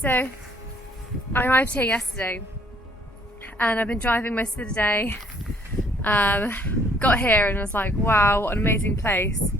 So I arrived here yesterday and I've been driving most of the day. Got here and was like, wow, what an amazing place.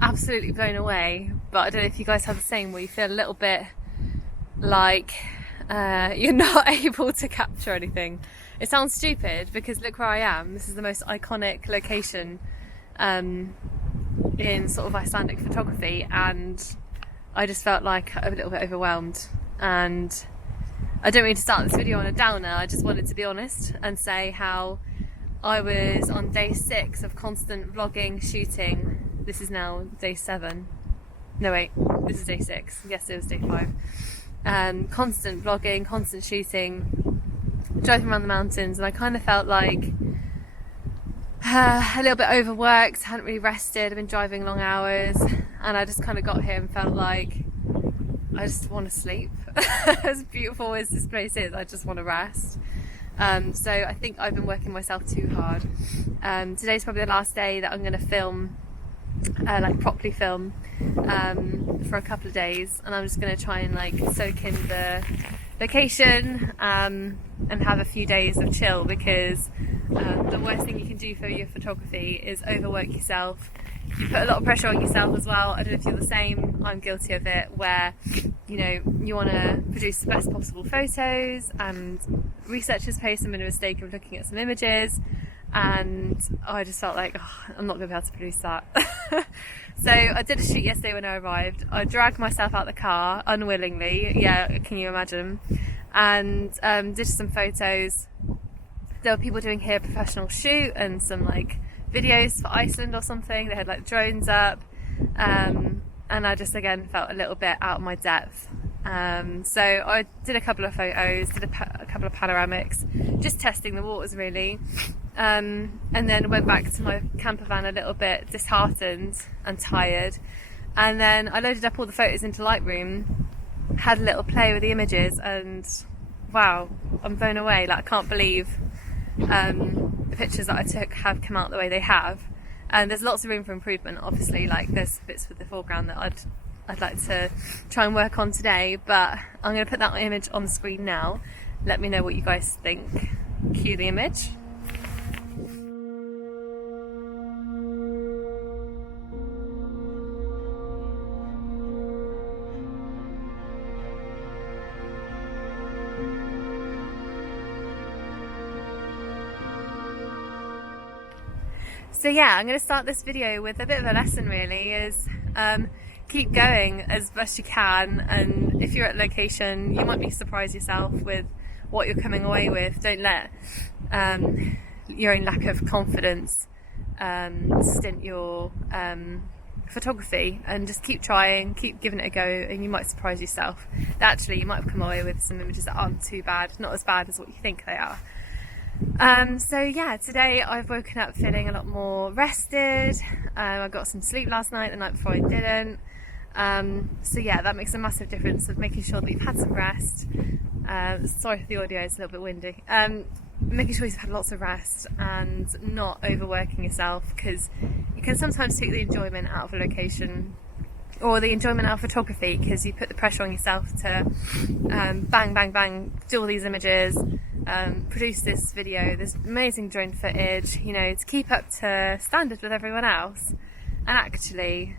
Absolutely blown away. But I don't know if you guys have the same, where you feel a little bit like you're not able to capture anything. It sounds stupid because look where I am. This is the most iconic location in sort of Icelandic photography, and I just felt like a little bit overwhelmed. And I don't mean to start this video on a downer. I just wanted to be honest and say how I was on day 6 of constant vlogging, shooting. This is now day 7. No wait, this is day 6. Yes, it was day 5. Constant vlogging, constant shooting, driving around the mountains, and I kind of felt like a little bit overworked, hadn't really rested, I've been driving long hours, and I just kind of got here and felt like I just want to sleep. As beautiful as this place is, I just want to rest. So I think I've been working myself too hard. Today's probably the last day that I'm going to film, like properly film, for a couple of days, and I'm just going to try and like soak in the location and have a few days of chill, because the worst thing you can do for your photography is overwork yourself. You put a lot of pressure on yourself as well. I don't know if you're the same. I'm guilty of it, where you know you want to produce the best possible photos, and researchers made some mistake of looking at some images, and I just felt like I'm not going to be able to produce that. So I did a shoot yesterday when I arrived. I dragged myself out the car unwillingly, yeah, can you imagine, and did some photos. There were people doing here a professional shoot and some like videos for Iceland or something. They had like drones up, and I just again felt a little bit out of my depth. So I did a couple of photos, did a couple of panoramics, just testing the waters really, and then went back to my camper van a little bit disheartened and tired, and then I loaded up all the photos into Lightroom, had a little play with the images, and wow, I'm blown away. Like I can't believe the pictures that I took have come out the way they have, and there's lots of room for improvement. Obviously, like there's bits with the foreground that I'd like to try and work on today, but I'm going to put that image on the screen now. Let me know what you guys think. Cue the image. So yeah, I'm going to start this video with a bit of a lesson really, is keep going as best you can, and if you're at location you might be surprised yourself with what you're coming away with. Don't let your own lack of confidence stint your photography, and just keep trying, keep giving it a go, and you might surprise yourself that actually you might have come away with some images that aren't too bad, not as bad as what you think they are. So yeah, today I've woken up feeling a lot more rested. I got some sleep last night, the night before I didn't. So yeah, that makes a massive difference of making sure that you've had some rest. Sorry if the audio is a little bit windy. Making sure you've had lots of rest and not overworking yourself, because you can sometimes take the enjoyment out of a location, or the enjoyment out of photography, because you put the pressure on yourself to bang, bang, bang, do all these images, produce this video, this amazing drone footage, you know, to keep up to standard with everyone else. And actually,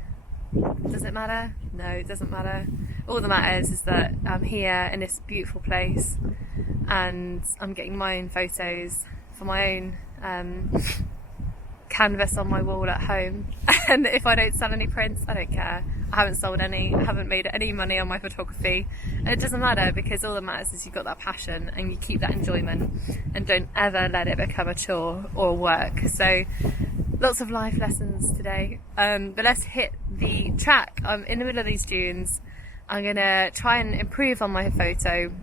does it matter? No, it doesn't matter. All that matters is that I'm here in this beautiful place, and I'm getting my own photos for my own canvas on my wall at home. And if I don't sell any prints, I don't care. I haven't sold any, I haven't made any money on my photography, and it doesn't matter, because all that matters is you've got that passion and you keep that enjoyment, and don't ever let it become a chore or work. So lots of life lessons today, but let's hit the track. I'm in the middle of these dunes. I'm gonna try and improve on my photo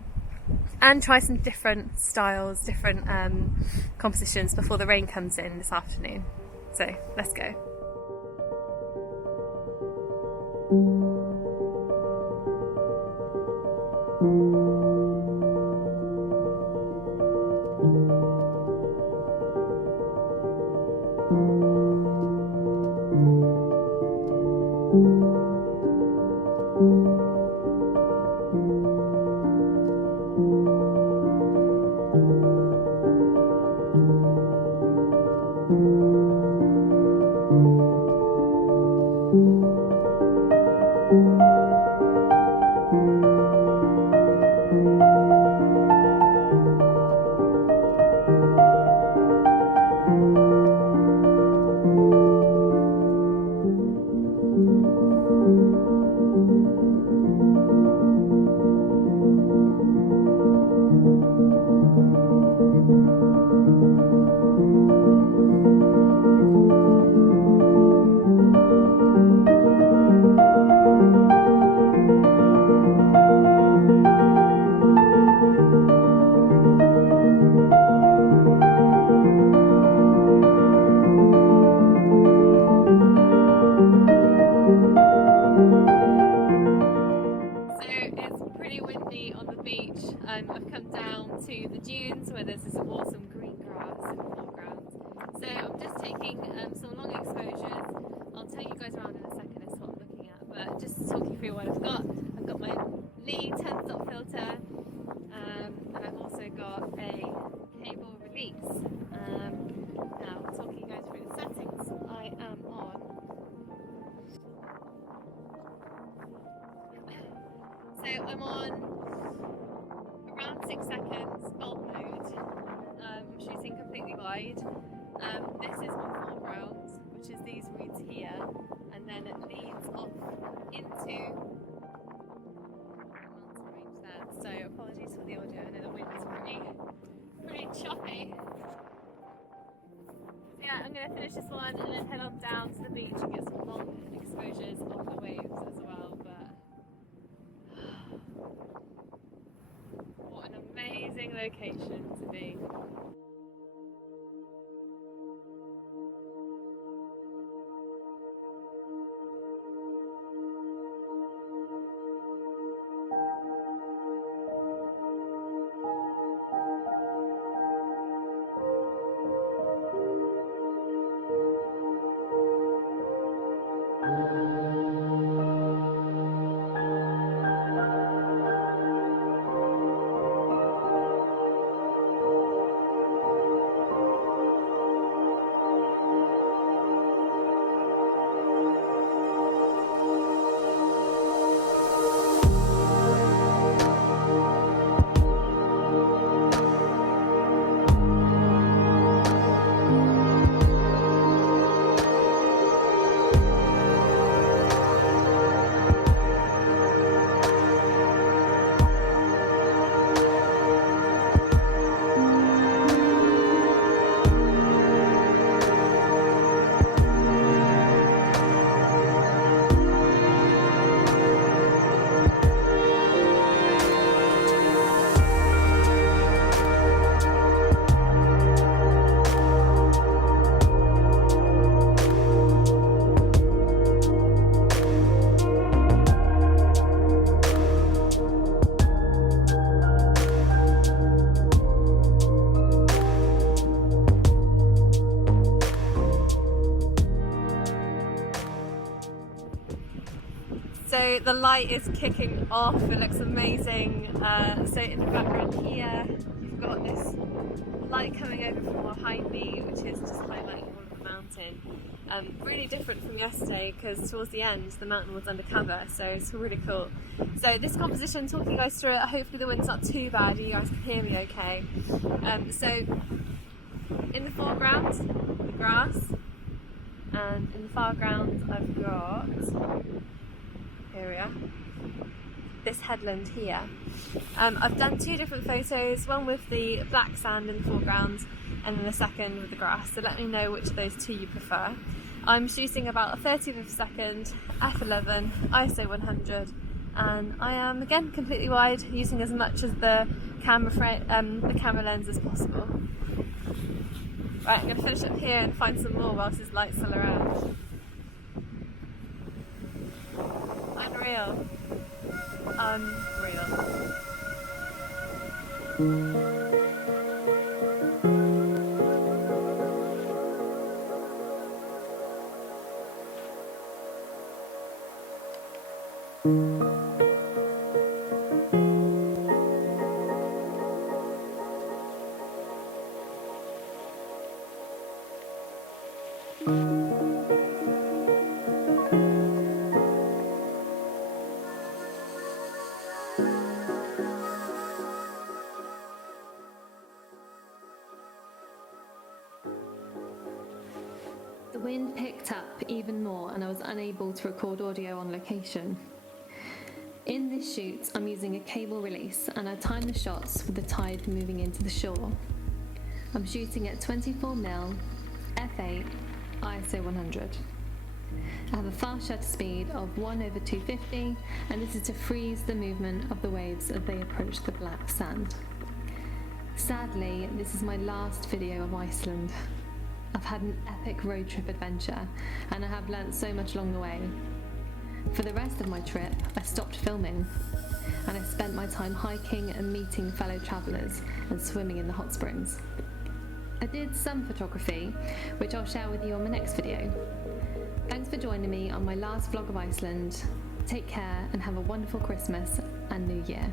and try some different styles, different compositions before the rain comes in this afternoon. So let's go. I've come down to the dunes where there's this awesome green grass in the foreground. So I'm just taking some long exposures. I'll tell you guys around in a second as to what I'm looking at, but just to talk you through what I've got. I've got my Lee 10-stop filter, and I've also got a cable release. Now I'll talk you guys through the settings I am on. So I'm on around 6 seconds bulb mode. I'm shooting completely wide. This is my foreground, which is these reeds here, and then it leads off into mountain range there. So apologies for the audio, I know the wind's pretty choppy. So yeah, I'm going to finish this one and then head on down to the beach and get some long exposures of the waves as well. But what an amazing location to be. So the light is kicking off, it looks amazing. So in the background here, you've got this light coming over from behind me, which is just highlighting all of the mountain. Really different from yesterday because towards the end the mountain was undercover, so it's really cool. So this composition, I'm talking you guys through it, hopefully the wind's not too bad, you guys can hear me okay. So in the foreground, the grass, and in the foreground I've got, here we are, this headland here. I've done two different photos, one with the black sand in the foreground and then the second with the grass, so let me know which of those two you prefer. I'm shooting about a 30th of a second, f11, ISO 100, and I am again completely wide, using as much as the camera lens as possible. Right, I'm going to finish up here and find some more whilst this light's still around. Unreal. Unreal. The wind picked up even more and I was unable to record audio on location. In this shoot, I'm using a cable release and I time the shots with the tide moving into the shore. I'm shooting at 24mm, f8, ISO 100. I have a fast shutter speed of 1/250, and this is to freeze the movement of the waves as they approach the black sand. Sadly, this is my last video of Iceland. I've had an epic road trip adventure and I have learnt so much along the way. For the rest of my trip, I stopped filming. and I spent my time hiking and meeting fellow travellers and swimming in the hot springs. I did some photography, which I'll share with you on my next video. Thanks for joining me on my last vlog of Iceland. Take care and have a wonderful Christmas and New Year.